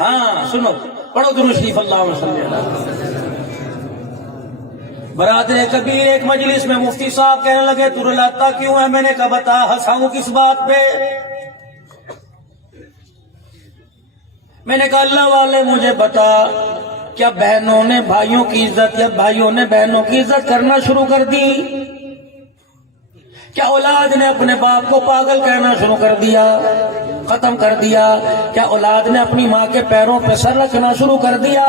ہاں سنو، پڑھو درود شریف اللہم صلی اللہ علیہ وسلم۔ برادر کبیر ایک مجلس میں مفتی صاحب کہنے لگے تو رلاتا کیوں ہے؟ میں نے کہا بتا، ہنساؤں کس بات پہ؟ میں نے کہا اللہ والے مجھے بتا، کیا بہنوں نے بھائیوں کی عزت یا بھائیوں نے بہنوں کی عزت کرنا شروع کر دی؟ کیا اولاد نے اپنے باپ کو پاگل کہنا شروع کر دیا، ختم کر دیا؟ کیا اولاد نے اپنی ماں کے پیروں پہ سر رکھنا شروع کر دیا؟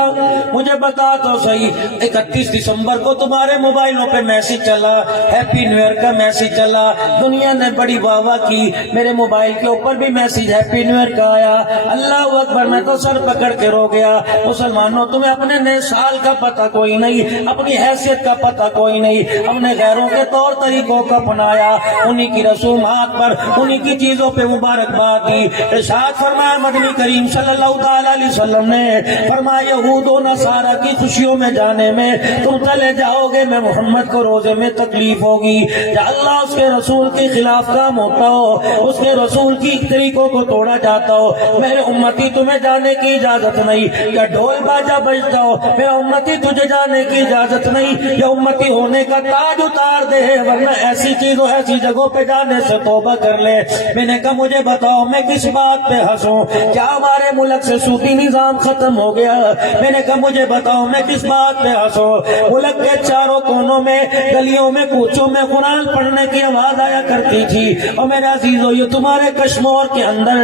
مجھے بتا تو صحیح، 31 دسمبر کو تمہارے موبائلوں پہ میسج چلا، ہیپی نیو ایئر کا میسج چلا، دنیا نے بڑی واہ واہ کی، میرے موبائل کے اوپر بھی میسج ہیپی نیو ایئر کا آیا۔ اللہ اکبر، میں تو سر پکڑ کے رو گیا۔ مسلمانوں، تمہیں اپنے نئے سال کا پتہ کوئی نہیں، اپنی حیثیت کا پتہ کوئی نہیں، ہم نے غیروں کے طور طریقوں کو اپنایا، انہی کی رسومات پر، انہی کی چیزوں پہ مبارکباد دی۔ ارشاد فرمایا مدنی کریم صلی اللہ تعالیٰ علیہ وسلم نے، فرمایا یہود و نصارہ کی خوشیوں میں جانے میں تم چلے جاؤ گے، میں محمد کو روزے میں تکلیف ہوگی۔ یا اللہ اس کے رسول کے خلاف کام ہوتا ہو، اس کے رسول کی طریقوں کو توڑا جاتا ہو، میرے امتی تمہیں جانے کی اجازت نہیں۔ یا ڈھول باجا بجتا ہو، میرے امتی تجھے جانے کی اجازت نہیں۔ یا امتی ہونے کا تاج اتار دے، ورنہ ایسی چیزوں ایسی جگہوں پہ جانے سے توبہ کر لے۔ میں نے کہا مجھے بتاؤ میں کس بات پہ ہنسوں؟ کیا ہمارے ملک سے سودی نظام ختم ہو گیا؟ میں نے کہا مجھے بتاؤ میں کس بات پہ ہنسوں؟ ملک کے چاروں کونوں میں، گلیوں میں، کوچوں میں قرآن پڑھنے کی آواز آیا کرتی تھی، اور میرے عزیزو یہ تمہارے کشمور کے اندر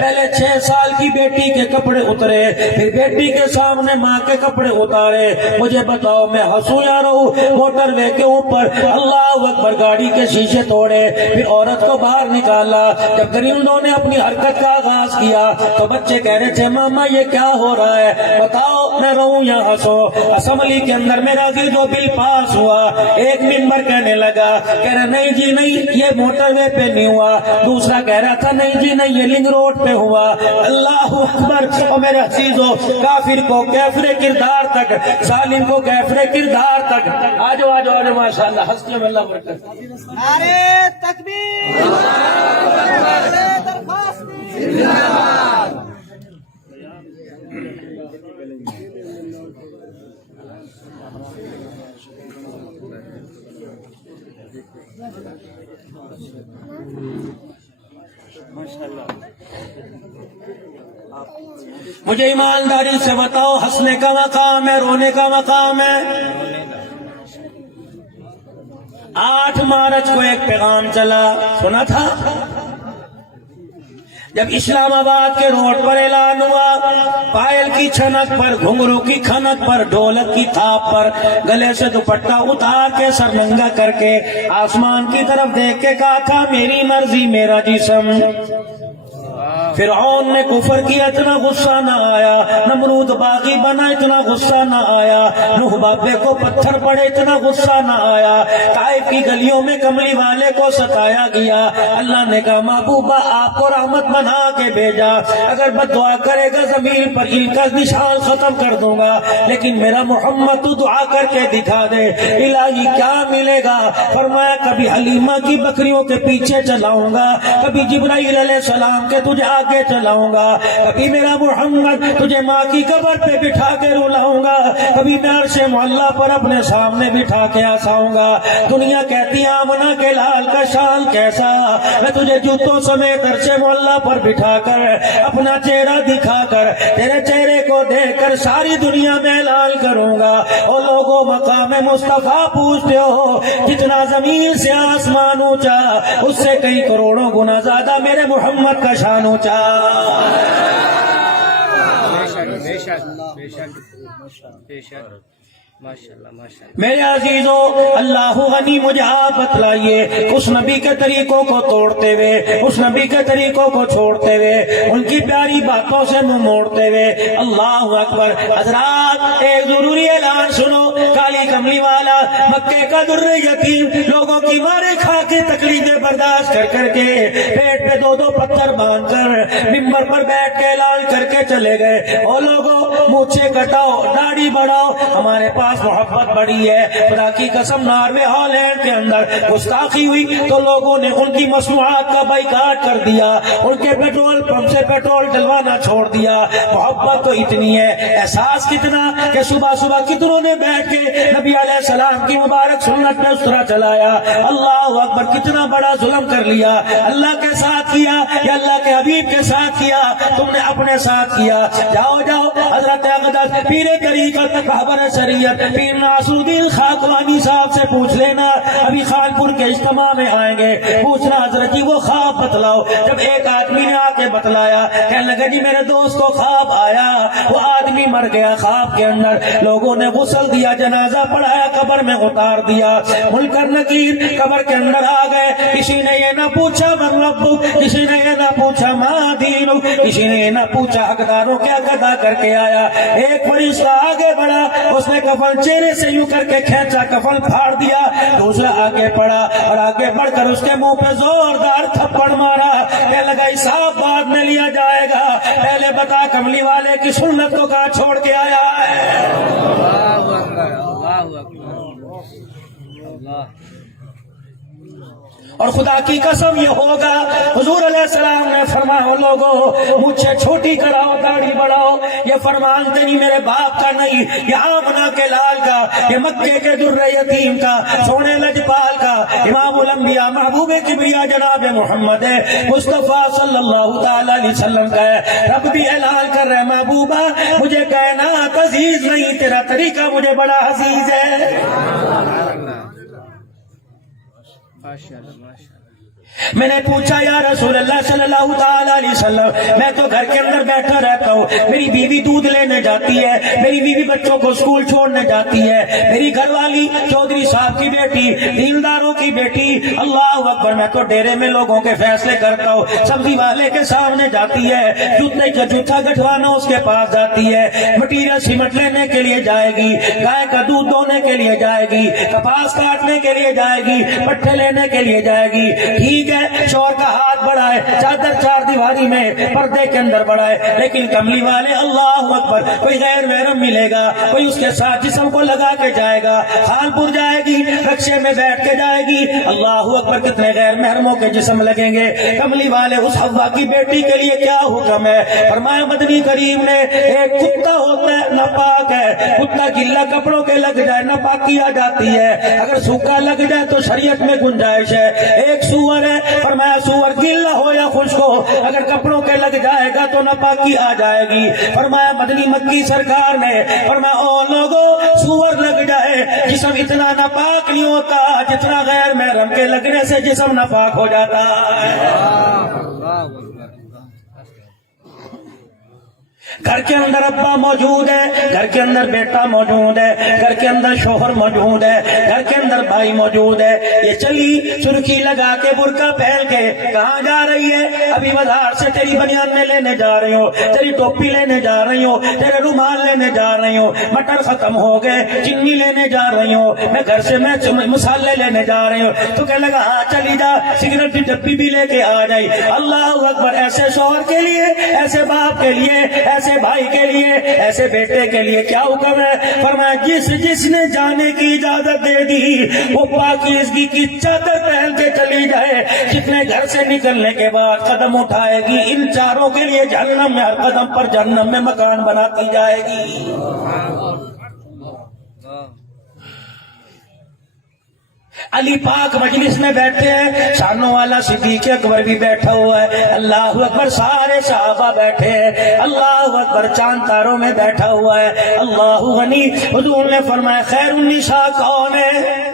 پہلے 6 سال کی بیٹی کے کپڑے اترے، پھر بیٹی کے سامنے ماں کے کپڑے اتارے۔ مجھے بتاؤ میں ہنسوں یا رہوں؟ موٹر وے کے اوپر اللہ اکبر گاڑی کے شیشے توڑے، پھر عورت کو باہر نکالا۔ جب درندوں نے اپنی حرکت کا آغاز کیا تو بچے کہہ رہے تھے ماما یہ کیا ہو رہا ہے؟ بتاؤ میں رہوں یا ہنسوں؟ اسمبلی کے اندر میرا جو بل پاس ہوا، ایک ممبر کہنے لگا، کہہ رہا نہیں جی نہیں یہ موٹر وے پہ نہیں ہوا، دوسرا کہہ رہا تھا نہیں جی نہیں یہ لنگ روڈ پہ ہوا۔ اللہ اکبر! اور میرے عزیزو، کافر کو کیفر کردار تک، ظالم کو کیفر کردار تک، آجو آجو آجو ماشاءاللہ، ہستیوں میں اللہ برکت۔ نعرے تکبیر، نعرے درخواست، مجھے ایمانداری سے بتاؤ، ہنسنے کا مقام ہے رونے کا مقام ہے؟ 8 مارچ کو ایک پیغام چلا، سنا تھا؟ جب اسلام آباد کے روڈ پر اعلان ہوا، پائل کی چھنک پر، گھنگرو کی کھنک پر، ڈھولک کی تھاپ پر، گلے سے دوپٹہ اتار کے سر ننگا کر کے آسمان کی طرف دیکھ کے کہا تھا میری مرضی میرا جسم۔ فرعون نے کفر کیا، اتنا غصہ نہ آیا، نمرود باغی بنا، اتنا غصہ نہ آیا، نوح بابے کو پتھر پڑے، اتنا غصہ نہ آیا، طائف کی گلیوں میں کملی والے کو ستایا گیا۔ اللہ نے کہا محبوبہ آپ کو رحمت بنا کے بھیجا، اگر بد دعا کرے گا زمین پر ان کا نشان ختم کر دوں گا، لیکن میرا محمد تو دعا کر کے دکھا دے، الہی کیا ملے گا؟ فرمایا کبھی حلیمہ کی بکریوں کے پیچھے چلاؤں گا، کبھی جبرائیل علیہ السلام کے تجھے آگے چلاؤں گا، کبھی میرا محمد تجھے ماں کی قبر پہ بٹھا کے رلاؤں گا، کبھی میں عرش معلیٰ پر اپنے سامنے بٹھا کے آساؤں گا۔ دنیا کہتی ہے آمنہ کے لال کا شان کیسا، میں تجھے جوتوں سمیت عرش معلیٰ پر بٹھا کر اپنا چہرہ دکھا کر تیرے چہرے کو دیکھ کر ساری دنیا میں اعلان کروں گا، اور لوگوں مقام مصطفیٰ پوچھتے ہو جتنا زمین سے آسمان اونچا، اس سے کئی کروڑوں گنا زیادہ میرے محمد کا شان اونچا۔ میرے عزیزو، اللہ غنی مجھے آپ بتلائیے اس نبی کے طریقوں کو توڑتے ہوئے، اس نبی کے طریقوں کو چھوڑتے ہوئے، ان کی پیاری باتوں سے منہ موڑتے ہوئے، اللہ اکبر۔ حضرات ایک ضروری اعلان سنو، کالی کملی والا مکے کا درر یتیم لوگوں کی مارے کھا کے تکلیفیں برداشت کر کر کے پیٹ پہ دو دو پتھر باندھ کر ممبر پر بیٹھ کے اعلان کر کے چلے گئے، او لوگوں مونچھیں کٹاؤ، داڑھی بڑھاؤ، ہمارے پاس محبت بڑی ہے۔ خدا کی قسم ناروے ہالینڈ کے اندر گستاخی ہوئی تو لوگوں نے ان کی مصنوعات کا بائیکاٹ کر دیا، ان کے پیٹرول پمپ سے پیٹرول ڈلوانا چھوڑ دیا۔ محبت تو اتنی ہے، احساس کتنا کہ صبح صبح کتنوں نے بیٹھ کے نبی علیہ السلام کی مبارک سنت پہ اسرا چلایا۔ اللہ اکبر، کتنا بڑا ظلم کر لیا، اللہ کے ساتھ کیا یا اللہ کے حبیب کے ساتھ کیا؟ تم نے اپنے ساتھ کیا۔ جاؤ جاؤ حضرت اقدس پیر طریقت رہبر شریعت پیر ناصر الدین خاکوانی صاحب سے پوچھ لینا، ابھی خانپور کے اجتماع میں آئیں گے، پوچھنا حضرت جی وہ خواب بتلاؤ۔ جب ایک آدمی نے آ کے بتلایا، کہنے لگا جی میرے دوست کو خواب آیا، وہ آدمی مر گیا خواب کے اندر، لوگوں نے غسل دیا، جنازہ پڑھایا، قبر میں اتار دیا، منکر نکیر قبر کے اندر آ گئے، کسی نے یہ نہ پوچھا من ربک، کسی نے یہ نہ پوچھا ما دینک، کسی نے یہ نہ پوچھا حقداروں کیا ادا کر کے آیا۔ ایک فرشتہ آگے بڑھا، اس نے کفن چہرے سے یوں کر کے کھینچا، کفن پھاڑ دیا، دوسرا آگے پڑا اور آگے بڑھ کر اس کے منہ پہ زوردار تھپڑ مارا، کہنے لگا حساب بعد میں لیا جائے گا، پہلے بتا کملی والے کی سنت کو کہاں چھوڑ کے آیا ہے۔ اور خدا کی قسم یہ ہوگا، حضور علیہ السلام نے فرمایا لوگوں مجھے چھوٹی کراؤ، داڑھی بڑھاؤ، یہ فرمان نہیں میرے باپ کا نہیں، یہ آمنہ کے لال کا، یہ مکے کے در یتیم کا، سونے لجپال کا، امام الانبیاء محبوب کبریا جناب محمد مصطفیٰ صلی اللہ تعالی علیہ وسلم کا ہے۔ رب بھی اعلان کر رہے محبوبہ مجھے کائنات عزیز نہیں، تیرا طریقہ مجھے بڑا عزیز ہے۔ میں نے پوچھا یا رسول اللہ صلی اللہ تعالی علیہ وسلم، میں تو گھر کے اندر بیٹھا رہتا ہوں، میری بیوی دودھ لینے جاتی ہے، میری بیوی بچوں کو اسکول چھوڑنے جاتی ہے، میری گھر والی چودھری صاحب کی بیٹی، دینداروں کی بیٹی، اللہ اکبر، میں تو ڈیرے میں لوگوں کے فیصلے کرتا ہوں، سبزی والے کے سامنے جاتی ہے، جوتے کا جوتا گٹھوانا اس کے پاس جاتی ہے، مٹیریل سیمنٹ لینے کے لیے جائے گی، گائے کا دودھ دونے کے لیے جائے گی، کپاس کاٹنے کے لیے جائے گی، پٹھے لینے کے لیے جائے گی، ٹھیک ہے شوہر کا ہاتھ بڑا ہے، چادر چار دیواری میں پردے کے اندر بڑا ہے، لیکن کملی والے اللہ اکبر کوئی غیر محرم ملے گا، کوئی اس کے ساتھ جسم کو لگا کے جائے گا، خانپور جائے گی رکشے میں بیٹھ کے جائے گی، اللہ اکبر کتنے غیر محرموں کے جسم لگیں گے۔ کملی والے اس حوا کی بیٹی کے لیے کیا حکم ہے؟ فرمایا مدنی کریم نے ایک کتا ہوتا ہے ناپاک ہے، کتا گلا کپڑوں کے لگ جائے ناپاکی آ جاتی ہے، اگر سوکھا لگ جائے تو شریعت میں گنجائش ہے۔ ایک سور ہے، فرمایا سور گیلا ہو یا خشک ہو اگر کپڑوں کے لگ جائے گا تو ناپاکی آ جائے گی۔ فرمایا مدنی مکی سرکار نے فرمایا او لوگوں سور لگ جائے جسم اتنا ناپاک نہیں ہوتا جتنا غیر محرم کے لگنے سے جسم ناپاک ہو جاتا ہے۔ گھر کے اندر ابا موجود ہے، گھر کے اندر بیٹا موجود ہے، گھر کے اندر شوہر موجود ہے، گھر کے اندر بھائی موجود ہے، یہ چلی سرخی لگا کے برقع پہن کے کہاں جا رہی ہے؟ ابھی بازار سے تیری بنیان میں لینے جا رہی ہو، تیری ٹوپی لینے جا رہی ہو، تیرے رومال لینے جا رہی ہو، مٹر ختم ہو گئے چینی لینے جا رہی ہو، میں گھر سے میں مسالے لینے جا رہی ہوں، تو کہنے لگا ہاں چلی جا، سگریٹ کی ڈبی بھی لے کے آ جائی۔ اللہ اکبر، ایسے شوہر کے لیے، ایسے باپ کے لیے، ایسے بھائی کے لیے، ایسے بیٹے کے لیے کیا حکم ہے؟ فرمایا جس نے جانے کی اجازت دے دی وہ پاکیزگی کی چادر پہن کے چلی جائے، جتنے گھر سے نکلنے کے بعد قدم اٹھائے گی ان چاروں کے لیے جہنم میں ہر قدم پر جہنم میں مکان بناتی جائے گی۔ علی پاک مجلس میں بیٹھے ہیں، شانوں والا صدیق اکبر بھی بیٹھا ہوا ہے، اللہ اکبر سارے صحابہ بیٹھے ہیں، اللہ اکبر چاند تاروں میں بیٹھا ہوا ہے، اللہ غنی۔ حضور نے فرمایا خیر النساء کون ہے؟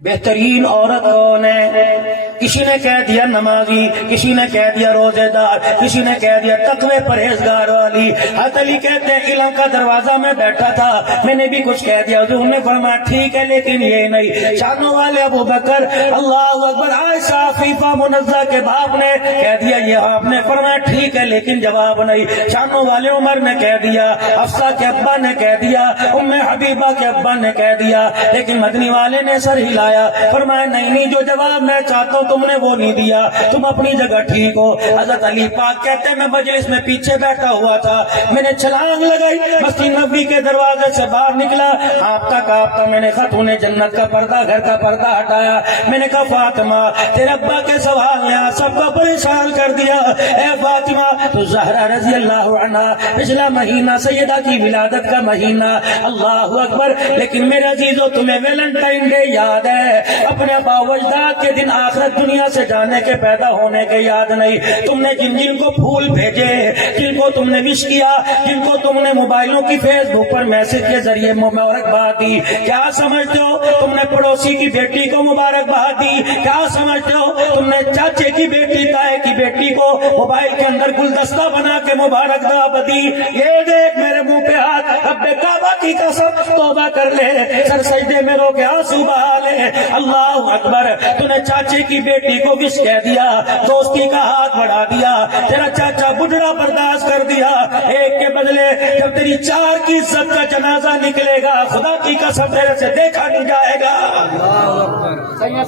بہترین عورت کون ہے؟ کسی نے کہہ دیا نمازی، کسی نے کہہ دیا روزے دار، کسی نے کہہ دیا تقوی پرہیزگار والی۔ حضرت علی کہتے ہیں علم کا دروازہ میں بیٹھا تھا، میں نے بھی کچھ کہہ دیا، حضور نے فرمایا ٹھیک ہے لیکن یہ نہیں۔ شانوں والے ابو بکر، اللہ اکبر، عائشہ عفیفہ منزہ کے باپ نے کہہ دیا یہ آپ نے فرمایا ٹھیک ہے لیکن جواب نہیں۔ شانوں والے عمر نے کہہ دیا، حفصہ کے ابا نے کہہ دیا، ام حبیبہ کے ابا نے کہہ دیا، لیکن مدنی والے نے سر ہلایا، فرمایا نہیں نہیں، جو جواب میں چاہتا ہوں تم نے وہ نہیں دیا، تم اپنی جگہ ٹھیک ہو۔ حضرت علی پاک کہتے ہیں میں مجلس میں پیچھے بیٹھا ہوا تھا، میں نے چھلانگ لگائی، مسجد نبوی کے دروازے سے باہر نکلا، کانپتا کانپتا میں نے خاتون جنت کا پردہ، گھر کا پردہ ہٹایا، میں نے کہا فاطمہ تیرے ابا کے سوال نے آج سب کو پریشان کر دیا، اے فاطمہ تو زہرا رضی اللہ عنہا، پچھلا مہینہ سیدہ کی ولادت کا مہینہ، اللہ اکبر، لیکن میرے عزیزو تمہیں ویلنٹائن ڈے یاد ہے، اپنے ابا و اجداد کے دن آخرت دنیا سے جانے کے پیدا ہونے کے یاد نہیں؟ تم نے جن جن کو پھول بھیجے، جن کو تم نے وش کیا، جن کو تم نے موبائلوں کی فیس بک پر میسج کے ذریعے مبارکباد دی، کیا سمجھتے ہو تم نے پڑوسی کی بیٹی کو مبارکباد دی؟ کیا سمجھتے ہو تم نے چاچے کی بیٹی، تائے کی بیٹی کو موبائل کے اندر گلدستہ بنا کے مبارکباد دی؟ یہ دیکھ میرے منہ پہ ہاتھ، رب کعبہ کی قسم توبہ کر لے، سر سجدے میں رو کے آنسو بہا لے، اللہ اکبر، تو نے چاچے کی بیٹی کو وش کہہ دیا، دوستی کا ہاتھ بڑھا دیا، تیرا چاچا بڈھڑا برداشت کر دیا، ایک کے بدلے جب تیری چار کی عزت کا جنازہ نکلے گا خدا کی قسم تیرے سے دیکھا نہیں جائے گا۔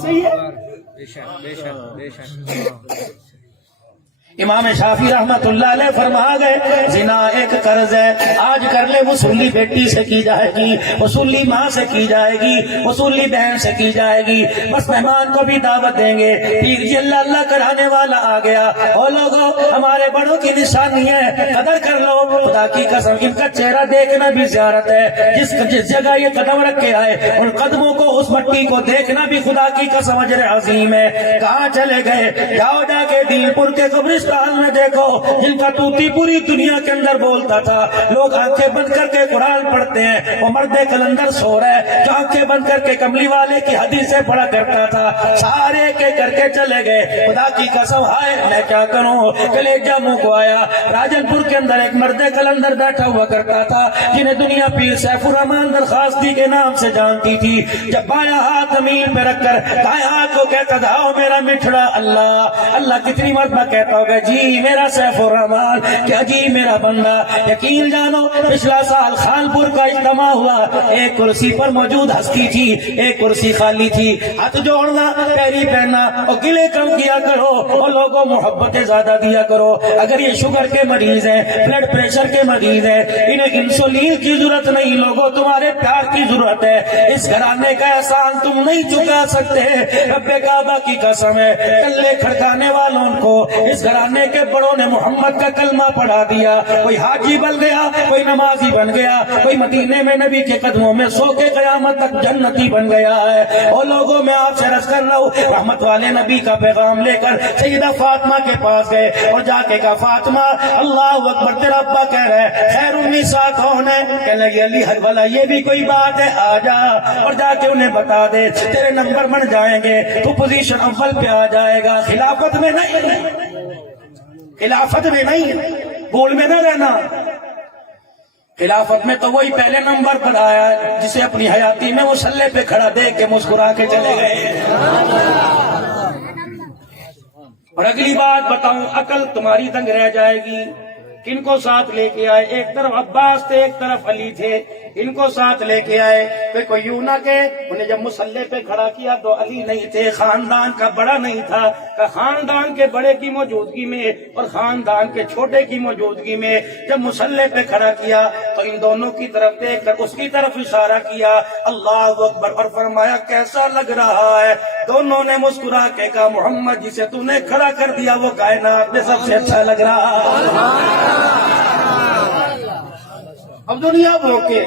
صحیح ہے؟ امام شافعی رحمت اللہ علیہ فرما گئے زنا ایک قرض ہے، آج کر لے وصولی بیٹی سے کی جائے گی، وصولی ماں سے کی جائے گی، وصولی بہن سے کی جائے گی، بس مہمان کو بھی دعوت دیں گے، پیر جی اللہ اللہ کرانے والا آ گیا، او لوگو ہمارے بڑوں کی نشانی ہے، قدر کر لو، خدا کی قسم ان کا چہرہ دیکھنا بھی زیارت ہے، جس جگہ یہ قدم رکھ کے آئے ان قدموں کو، اس مٹی کو دیکھنا بھی خدا کی قسم اجر عظیم ہے۔ کہاں چلے گئے؟ جاؤ جا کے دین پور کے قبرستان میں دیکھو، جن کا توتی پوری دنیا کے اندر بولتا تھا، لوگ آنکھیں بند کر کے قرآن پڑھتے ہیں، وہ مرد کلندر سو رہا ہے جو آنکھیں بند کر کے کملی والے کی حدیثیں پڑھا کرتا تھا، سارے کے کر کے چلے گئے، خدا کی قسم ہائے میں کیا کروں، کلیجہ منہ کو آیا۔ راجن پور کے اندر ایک مرد کلندر بیٹھا ہوا کرتا تھا جنہیں دنیا پیر سیف الرحمان درخواستی کے نام سے جانتی تھی، جب بایاں ہاتھ زمین پہ رکھ کر دائیں ہاتھ کو کہتا تھا او میرا مٹھڑا اللہ، اللہ کتنی مرتبہ کہتا ہوگا جی میرا سیف الرحمان، کیا جی میرا بندہ۔ یقین جانو پچھلا سال خانپور کا اجتماع ہوا، ایک کرسی پر موجود ہستی تھی، ایک کرسی خالی تھی، ہاتھ جوڑنا، پیری پہننا اور گلے کم کیا کرو اور لوگوں محبتیں زیادہ دیا کرو۔ اگر یہ شوگر کے مریض ہیں، بلڈ پریشر کے مریض ہیں، انہیں انسولین کی ضرورت نہیں، لوگوں تمہارے پیار کی ضرورت ہے، اس گھرانے کا احسان تم نہیں چکا سکتے، رب کعبہ کی قسم ہے، کلے کھڑکانے والوں کو اس گھرانے کے بڑوں نے محمد کا کلمہ پڑھا دیا، کوئی حاجی بن گیا، کوئی نمازی بن گیا، کوئی مدینے میں نبی کے قدموں میں سو کے قیامت تک جنتی بن گیا ہے۔ اور لوگوں میں آپ سے عرض کر رہا ہوں، رحمت والے نبی کا پیغام لے کر سیدہ فاطمہ کے پاس گئے اور جا کے کہا فاطمہ اللہ اکبر، تیرا ابا کہہ رہا ہے خیر النساء کون ہے؟ کہنے لگی علی حد والا یہ بھی کوئی بات ہے، آ جا اور جا کے انہیں بتا دے، تیرے نمبر بن جائیں گے، تو پوزیشن اول پہ آ جائے گا، خلافت میں نہیں، خلافت میں نہیں، بول میں نہ رہنا، خلافت میں تو وہی پہلے نمبر پر آیا جسے اپنی حیاتی میں مسلح پہ کھڑا دیکھ کے مسکرا کے چلے گئے۔ اور اگلی بات بتاؤں، عقل تمہاری دنگ رہ جائے گی، کن کو ساتھ لے کے آئے؟ ایک طرف عباس تھے، ایک طرف علی تھے، ان کو ساتھ لے کے آئے، کوئی یوں نہ کہ انہیں جب مسلح پہ کھڑا کیا تو علی نہیں تھے، خاندان کا بڑا نہیں تھا، کہ خاندان کے بڑے کی موجودگی میں اور خاندان کے چھوٹے کی موجودگی میں جب مسلح پہ کھڑا کیا تو ان دونوں کی طرف دیکھ کر اس کی طرف اشارہ کیا، اللہ اکبر، اور فرمایا کیسا لگ رہا ہے؟ دونوں نے مسکرا کے کہا محمد جسے تو نے کھڑا کر دیا وہ کائنات میں سب سے اچھا لگ رہا۔ اب دنیا بھوکے،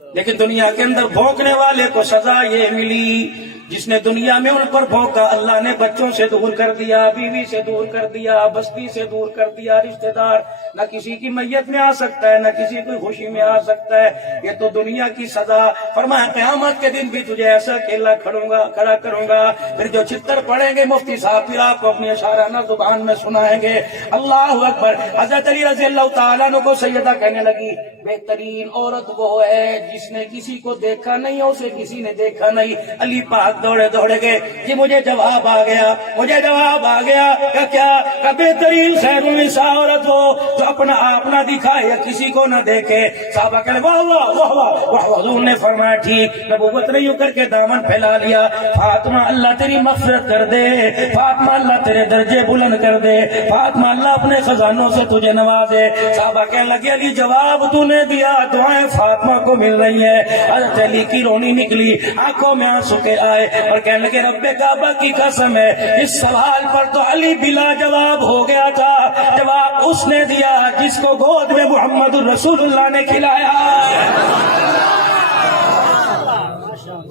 لیکن دنیا کے اندر بھونکنے والے کو سزا یہ ملی جس نے دنیا میں ان پر بھوکا اللہ نے بچوں سے دور کر دیا، بیوی سے دور کر دیا، بستی سے دور کر دیا، رشتہ دار نہ کسی کی میت میں آ سکتا ہے، نہ کسی کی خوشی میں آ سکتا ہے، یہ تو دنیا کی سزا۔ فرمایا قیامت کے دن بھی تجھے ایسا اکیلا کھڑا کروں گا، پھر جو چتر پڑیں گے مفتی صاحب پھر آپ کو اپنی اشارانہ زبان میں سنائیں گے۔ اللہ اکبر۔ حضرت علی رضی اللہ تعالیٰ عنہ کو سیدہ کہنے لگی بہترین عورت وہ ہے جس نے کسی کو دیکھا نہیں، اسے کسی نے دیکھا نہیں۔ علی پاک دوڑے گئے، جی مجھے جواب آ گیا، مجھے جواب آ گیا کہ کیا کہ بہترین خیر النساء عورت ہو جو اپنا آپ نہ دکھائے یا کسی کو نہ دیکھے۔ صحابہ کہنے واہ واہ واہ واہ واہ۔ حضور نے فرمایا ٹھیک، نبوت نہیں کر کے دامن پھیلا لیا۔ فاطمہ اللہ تیری مغفرت کر دے، فاطمہ اللہ تیرے درجے بلند کر دے، فاطمہ اللہ اپنے خزانوں سے تجھے نوازے۔ صحابہ کہنے لگے علی جواب تو نے دیا، دعائیں فاطمہ کو مل رہی ہیں۔ حضرت علی کی رونی نکلی، آنکھوں میں آنسو کے آئے اور کہنے لگے رب کعبہ کی قسم ہے اس سوال پر تو علی بلا جواب ہو گیا تھا، جواب اس نے دیا جس کو گود میں محمد الرسول اللہ نے کھلایا۔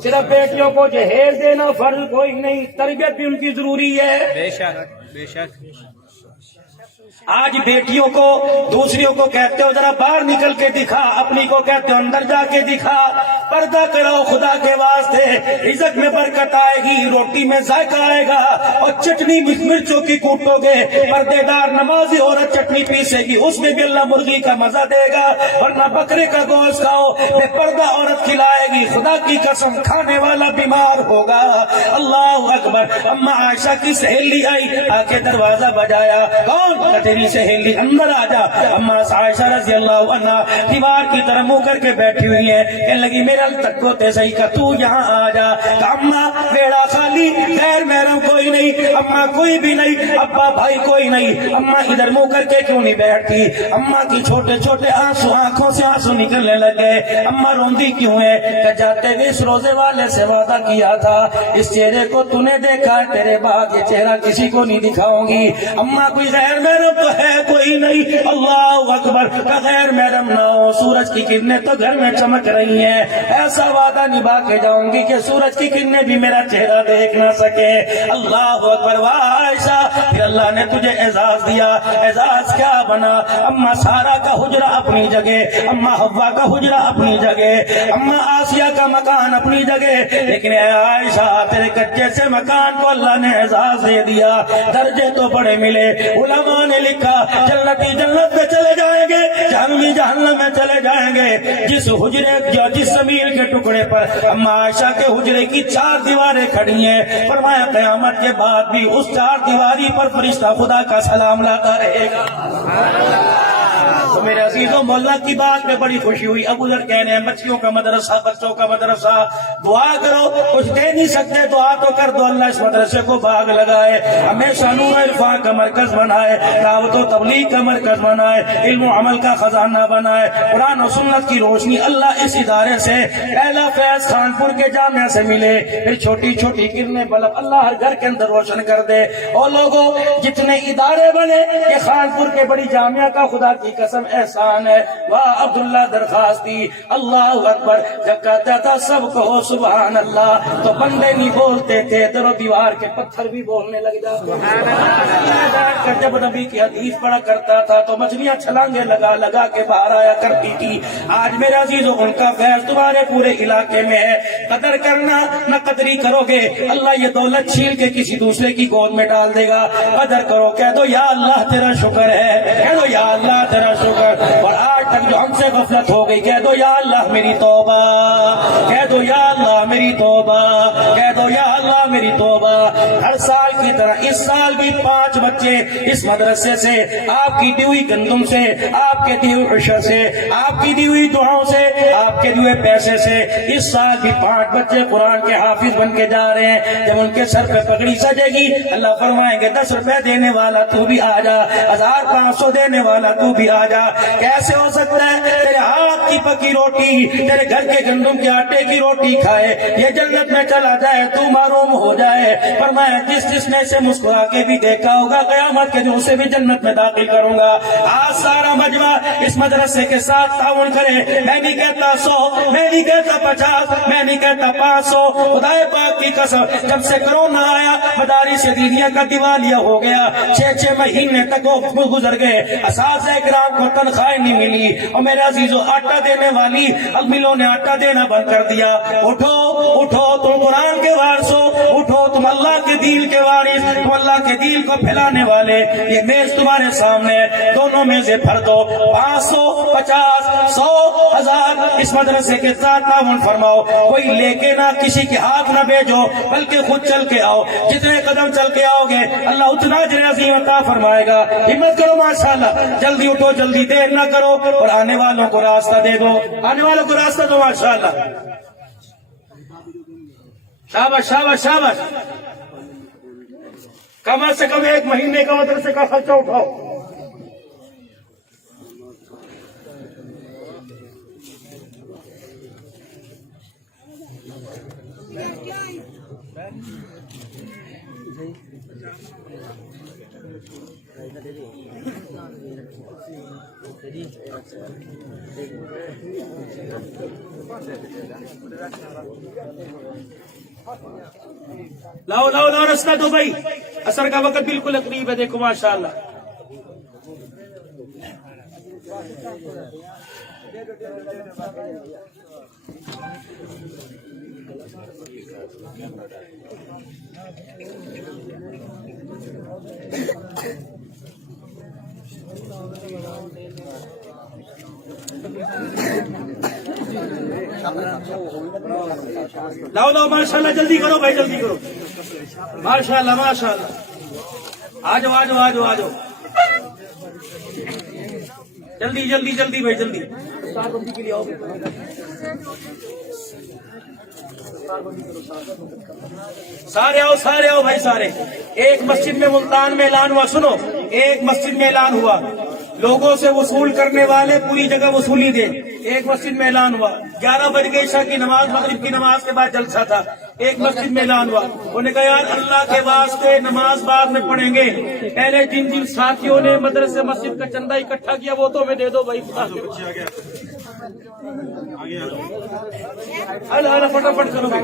صرف بیٹیوں کو جہیز دینا فرض کوئی نہیں، تربیت بھی ان کی ضروری ہے۔ بے شک بے شک۔ آج بیٹیوں کو دوسریوں کو کہتے ہو ذرا باہر نکل کے دکھا، اپنی کو کہتے ہو اندر جا کے دکھا، پردہ کرو خدا کے واسطے، رزق میں برکت آئے گی، روٹی میں ذائقہ آئے گا، اور چٹنی مرچوں کی کوٹو گے، پردے دار نمازی عورت چٹنی پیسے گی، اس میں بھی اللہ مرغی کا مزہ دے گا، ورنہ بکرے کا گوشت کھاؤ، بے پردہ عورت کھلائے گی، خدا کی قسم کھانے والا بیمار ہوگا۔ اللہ اکبر۔ اما عائشہ کی سہیلی آئی، آ کے دروازہ بجایا، کون؟ تیری سہیلی، اندر آ جا۔ اما عائشہ رضی اللہ عنہ دیوار کی طرف منہ کر کے بیٹھی ہوئی ہیں، کہنے لگی میرا تک کو تے صحیح کا تو یہاں آ جا۔ اما بیڑا خالی، غیر محرم کوئی نہیں، اما کوئی بھی نہیں، ابا بھائی کوئی نہیں، اما ادھر منہ کر کے کیوں نہیں بیٹھتی؟ اما کی چھوٹے چھوٹے آنسو، آنکھوں سے آنسو نکلنے لگے۔ اما روندی کیوں ہے؟ کہ جاتے ہوئے اس روزے والے سے وعدہ کیا تھا اس چہرے کو تو نے دیکھا ہے، تیرے بعد یہ چہرہ کسی کو نہیں دکھاؤں گی۔ اما کوئی غیر محرم تو ہے کوئی نہیں، اللہ اکبر۔ کا غیر محرم نہ ہو، سورج کی کرنیں تو گھر میں چمک رہی ہیں، ایسا وعدہ نبھا کے جاؤں گی کہ سورج کی کرنیں بھی میرا چہرہ دیکھ نہ سکے۔ اللہ اکبر۔ عائشہ پھر اللہ نے تجھے اعزاز دیا، اعزاز کیا بنا؟ اما سارا کا حجرہ اپنی جگہ، اما حوا کا حجرہ اپنی جگہ، اما آسیہ کا مکان اپنی جگہ، لیکن اے عائشہ تیرے کچے سے مکان کو اللہ نے اعزاز دے دیا، درجے تو بڑے ملے۔ علماء نے لکھا جنتی جنت میں چلے جائیں گے، جہنمی جہنم میں چلے جائیں گے۔ جس حجرے جس زمین کے ٹکڑے پر اما عائشہ کے حجرے کی 4 دیواریں کھڑی ہیں، فرمایا قیامت کے بعد بھی اس 4 دیواری پر فرشتہ خدا کا سلام لاتا رہے گا۔ تو میرے عزیزوں مولا کی بات میں بڑی خوشی ہوئی۔ ابو ذر کہنے ہیں بچیوں کا مدرسہ، بچوں کا مدرسہ، دعا کرو، کچھ دے نہیں سکتے دعا تو کر دو، اللہ اس مدرسے کو باغ لگائے، ہمیشہ نور عرفان کا مرکز بنائے، دعوت و تبلیغ کا مرکز بنائے، علم و عمل کا خزانہ بنائے، قرآن و سنت کی روشنی اللہ اس ادارے سے پہلا فیض خانپور کے جامعہ سے ملے، پھر چھوٹی چھوٹی کرنیں بلب اللہ ہر گھر کے اندر روشن کر دے۔ اور لوگوں جتنے ادارے بنے یہ خانپور کے بڑی جامعہ کا خدا کی قسم احسان ہے۔ واہ عبداللہ درخواستی، اللہ اکبر، جب کہتا تھا سب کہو سبحان اللہ تو بندے نہیں بولتے تھے، در و دیوار کے پتھر بھی بولنے لگ جاتے۔ جب نبی کی حدیث پڑھا کرتا تھا تو مچھلیاں چھلانگے لگا لگا کے باہر آیا کرتی تھی۔ آج میرے عزیزوں ان کا فیض تمہارے پورے علاقے میں ہے، قدر کرنا، نہ قدری کرو گے اللہ یہ دولت چھین کے کسی دوسرے کی گود میں ڈال دے گا۔ قدر کرو، کہہ دو یا اللہ تیرا شکر ہے، کہہ دو یا اللہ تیرا شکر۔ اور آج تک جو ہم سے غفلت ہو گئی کہہ دو یا اللہ میری توبہ، کہہ دو یا اللہ میری توبہ، کہہ دو یا اللہ میری توبہ۔ ہر سال کی طرح اس سال بھی 5 بچے اس مدرسے سے آپ کی دی ہوئی گندم سے، آپ کے دی ہوئی عشر سے، آپ کی دی ہوئی دعاؤں سے، آپ کے دیے پیسے سے اس سال بھی 5 بچے قرآن کے حافظ بن کے جا رہے ہیں۔ جب ان کے سر پہ پگڑی سجے گی اللہ فرمائیں گے 10 روپے دینے والا تو بھی آ جا، 1500 دینے والا تو بھی آ جا۔ کیسے ہو سکتا ہے؟ تیرے ہاتھ کی پکی روٹی تیرے گھر کے گندم کے آٹے کی روٹی کھائے یہ جنت میں چلا جائے تو معروم ہو جائے۔ فرمایا جس نے اسے مسکرا کے بھی دیکھا ہوگا قیامت کے دن اسے بھی جنت میں داخل کروں گا۔ آج سارا مجمع اس مدرسے کے ساتھ تعاون کرے، میں نہیں کہتا 100، میں نہیں کہتا 50، میں نہیں کہتا 500، خدا پاک کی قسم جب سے کرونا آیا مدارس دینیہ کا دیوالیہ ہو گیا، 6 مہینے تک وہ گزر گئے، اساتذہ کرام کو تنخواہیں نہیں ملی، اور میرے عزیزو آٹا دینے والی ملوں نے آٹا دینا بند کر دیا۔ اٹھو اٹھو تم قرآن کے وارثو، اٹھو تم اللہ کے دین کے وارث، تم اللہ کے دین کو پھیلانے والے، یہ میز تمہارے سامنے ہے، دونوں میزیں بھر دو، 500، 50، 100، 1000 اس مدرسے کے ساتھ تعاون فرماؤ، کوئی لے کے نہ کسی کے ہاتھ نہ بھیجو بلکہ خود چل کے آؤ، جتنے قدم چل کے آؤ گے اللہ اتنا اجر عظیم عطا فرمائے گا۔ ہمت کرو ماشاءاللہ، جلدی اٹھو، جلدی دیر نہ کرو، اور آنے والوں کو راستہ دے دو، آنے والوں کو راستہ دو ماشاءاللہ۔ شاباش شاباش شاباش، کم سے کم 1 مہینے کا مدرسے کا خرچہ اٹھاؤ۔ لاؤ لاؤ لاؤ راستہ دو بھائی، اثر کا وقت بالکل قریب ہے، دیکھو ماشاءاللہ۔ لاؤ لاؤ ماشاءاللہ، جلدی کرو بھائی، جلدی کرو ماشاءاللہ ماشاءاللہ، آ جاؤ آ جاؤ آ جاؤ آ جاؤ، جلدی جلدی جلدی بھائی جلدی، سارے آؤ بھائی سارے۔ ایک مسجد میں ملتان میں اعلان ہوا، سنو، ایک مسجد میں اعلان ہوا لوگوں سے وصول کرنے والے پوری جگہ وصولی دیں۔ ایک مسجد میں اعلان ہوا 11 بج گئے، عشاء کی نماز مغرب کی نماز کے بعد جلسہ تھا، ایک مسجد میں اعلان ہوا، انہوں نے کہا یار اللہ کے واسطے نماز بعد میں پڑھیں گے، پہلے جن ساتھیوں نے مدرسے مسجد کا چندہ اکٹھا کیا وہ تو ہمیں دے دو بھائی، اللہ فٹافٹ کرو بھائی۔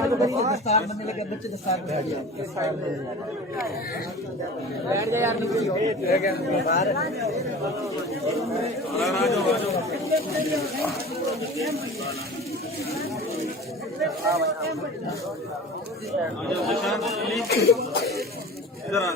ادھر آ